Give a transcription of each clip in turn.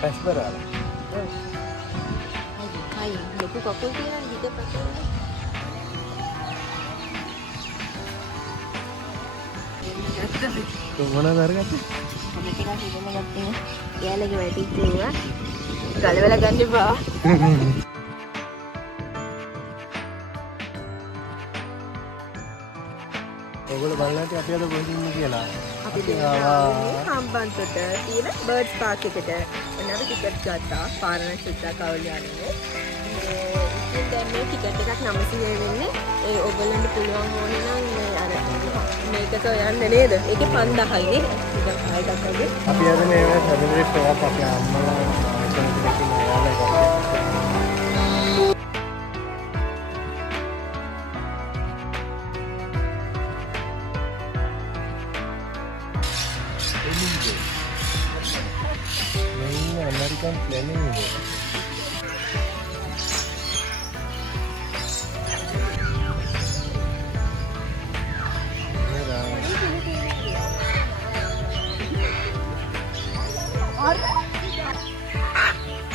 පැස්බරාල. අයි ලොකු කකුල් තියෙන දිග කකුල්. මොනවද අරගත්තේ? ඔබ ටිකක් ඉගෙන ගත්තේ. එයාලගේ වැටිච්ච ඒවා ගලවලා ගන්න එපා. ඔයගොල්ලෝ බලන්නත් අපි අද කොහෙද ඉන්නේ කියලා. අපි දෙනවා හම්බන්තොට තියෙන බර්ඩ්ස් පාක් එකට. එන්න අපි ටිකට් ගත්තා. පාරණ සුද්දා කවුල් යන්නේ. ඉතින් දැන් මේ ටිකට් එකක් 900 වෙන්නේ. ඒ ඔයගොල්ලන්ට පුළුවන් ඕනේ නම් මේ අර මේකට යන්න නේද? ඒකේ 5000යි නේ. ටිකක් ආයෙත් අකගේ. අපි අද මේ සෙලිබ්‍රේට් කරලා අපි අම්මලා සෙලිබ්‍රේට් කරනවා. American flaming.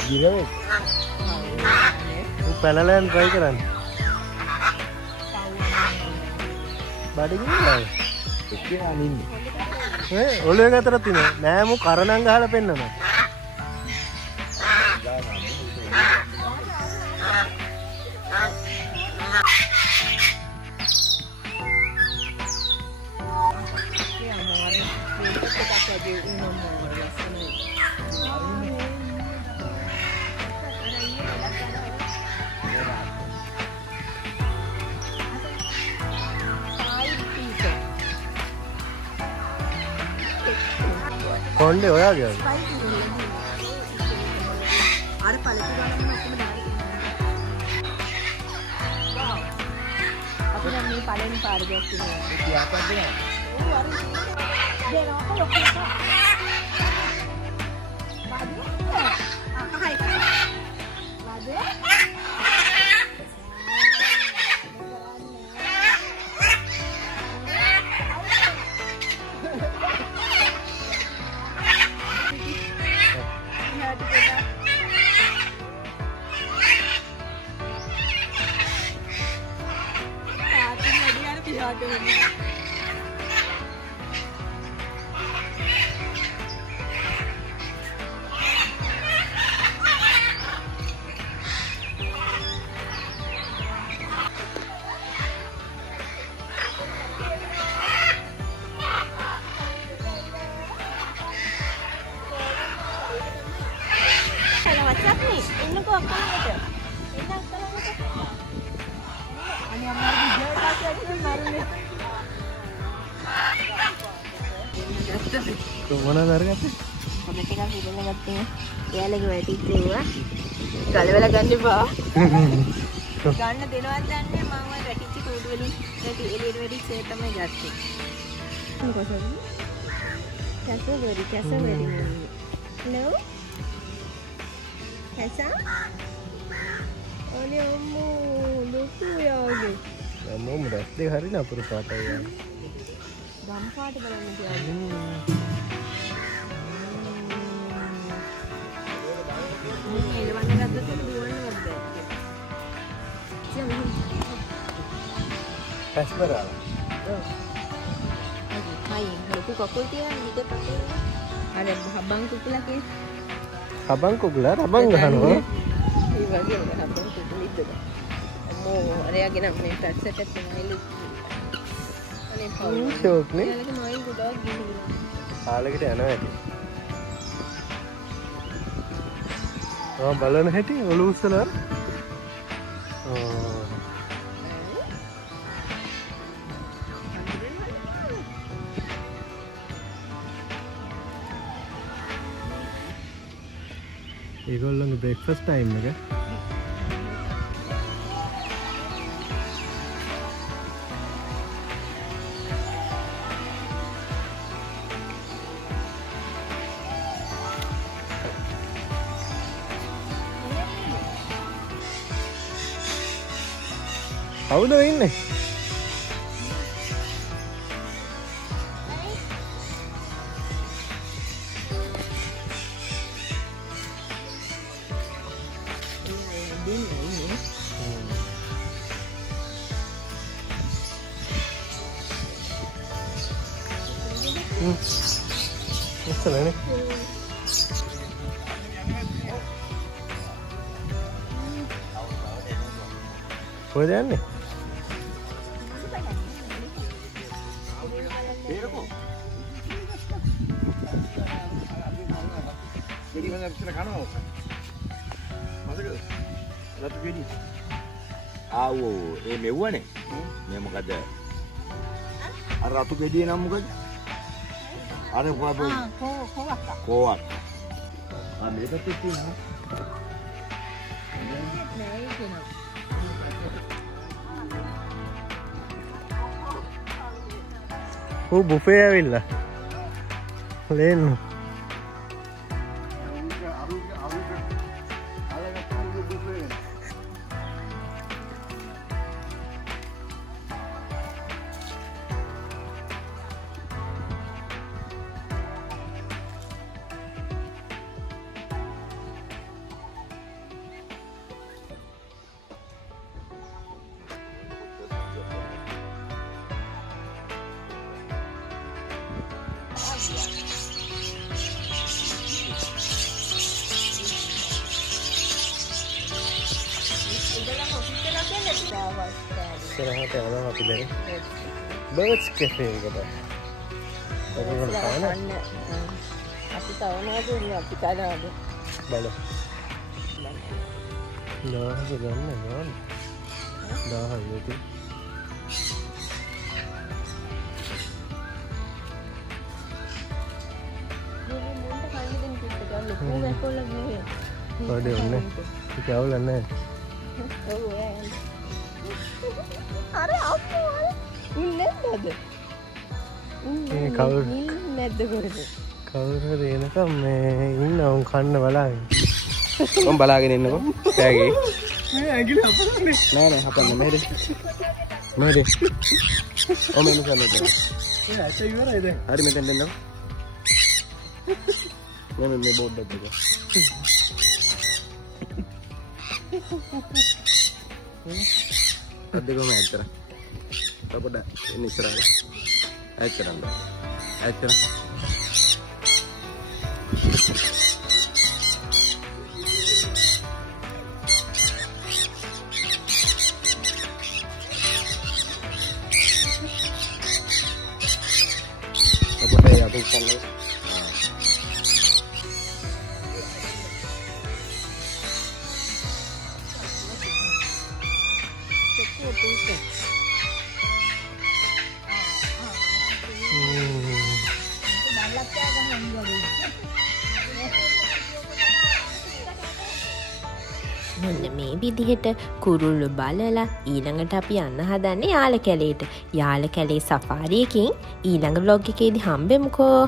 Gila nih. Panalan try කරන්න. බඩගිනිලා. එක්කේ අනින්නේ. ඔළුවේ අතර තියෙන නෑ මු කරණම් ගහලා පෙන්නනවා. කොණ්ඩේ ඔයාගේ අර පළතු ගන්න මට්ටම දාලා. අපි දැන් මේ පළවෙනි පාර ගැස්සිනවා. කියාපත් දෙනවා. ඔව් අර දෙනවා ලොකු එක. මොනවද අරගත්තේ? ඔබ ටිකක් ඉගෙන ගත්තේ. එයාලගේ වැටිච්ච ඒවා ගලවලා ගන්න එපා. ගන්න දෙනවද දන්නේ මම ඔය වැටිච්ච කූඩු වලින් එළියට වැටිච්ච ඒ තමයි ගත්තේ. මොකද? කැසවරි. No? කැසා? ඔනේ අම්මෝ ලොකු යාගේ. අම්මෝ මුදස් දෙක හරින අපුරු පාටයි යන්නේ. ගම් පාට බලන්න කියන්නේ. පැස්බරාල. අයි ලොකු කකුල් තියෙන දිග කකුල්. අර හබන් කුකුලා කියන්නේ. හබන් කුකුලා රබන් ගහනවා. ඒ වගේ හබන් කුකුලිද්ද. අම්මෝ අරයාගේ නම් මේ ටැක්සට් එක නයිලු. අනේ පව්. ෂෝක් නේ. එයාලගේ නයිල් ගොඩක් ගිහින්. කාලෙකට යනවා ඇති. බලන හැටි ඔලු උස්සලා. ඒගොල්ලන්ගේ බ්‍රේක්ෆාස්ට් ටයිම් එක. කවුද ඉන්නේ? ඉස්සලනේ. කොහෙද යන්නේ? ආවෝ ඒ මෙව්වනේ මේ මොකද අර රතු ගෙඩිය නම් මොකද අර කෝවක් මේකත් තියෙනවා ඕ බුෆේ ඇවිල්ලා ලේන්න ඉස්සරහට යනවා අපි දැන් බර්ඩ්ස් කැෆේ එකට. අපි තවනවාද ඉන්නේ අපි කනවාද බලමු. දාහස ගන්න නෝන. 1000 යුති. මුන්ට කන්නේ දෙන්න කිව්වට ලොකු වැකොල්ල නෙවෙයි. බඩේ ඔන්නේ. ඒක අවුල නැහැ. ඔව් ඒ. අර අප්පෝ අර උන්නේ නැද්ද? මේ කවුරු නැද්ද කොහෙද? කවුරුද එනකම් මේ ඉන්න උන් කන්න බලාගෙන. මම බලාගෙන ඉන්නකො. බෑගේ. මේ ඇඟිලි හපන්නේ. නෑ හපන්නේ මෙහෙද. මෙහෙද. ඔම එන්න ගන්නද. ඒ ඇට ඉවරයි දැන්. හරි මෙතෙන් දෙන්නකො. මේ බෝඩ් එක. අදගම ඇත්තර. තපොඩ එන්න ඉස්සරහට. ඇත්තරන්ද. ඇත්තර. තපොඩ යාපු කල්ලා. මොන්න මේ විදිහට කුරුල්ලු බලලා ඊළඟට අපි යන්න හදන්නේ යාල කැලේට. යාල කැලේ සෆාරියකින් ඊළඟ vlog එකේදී හම්බෙමුකෝ.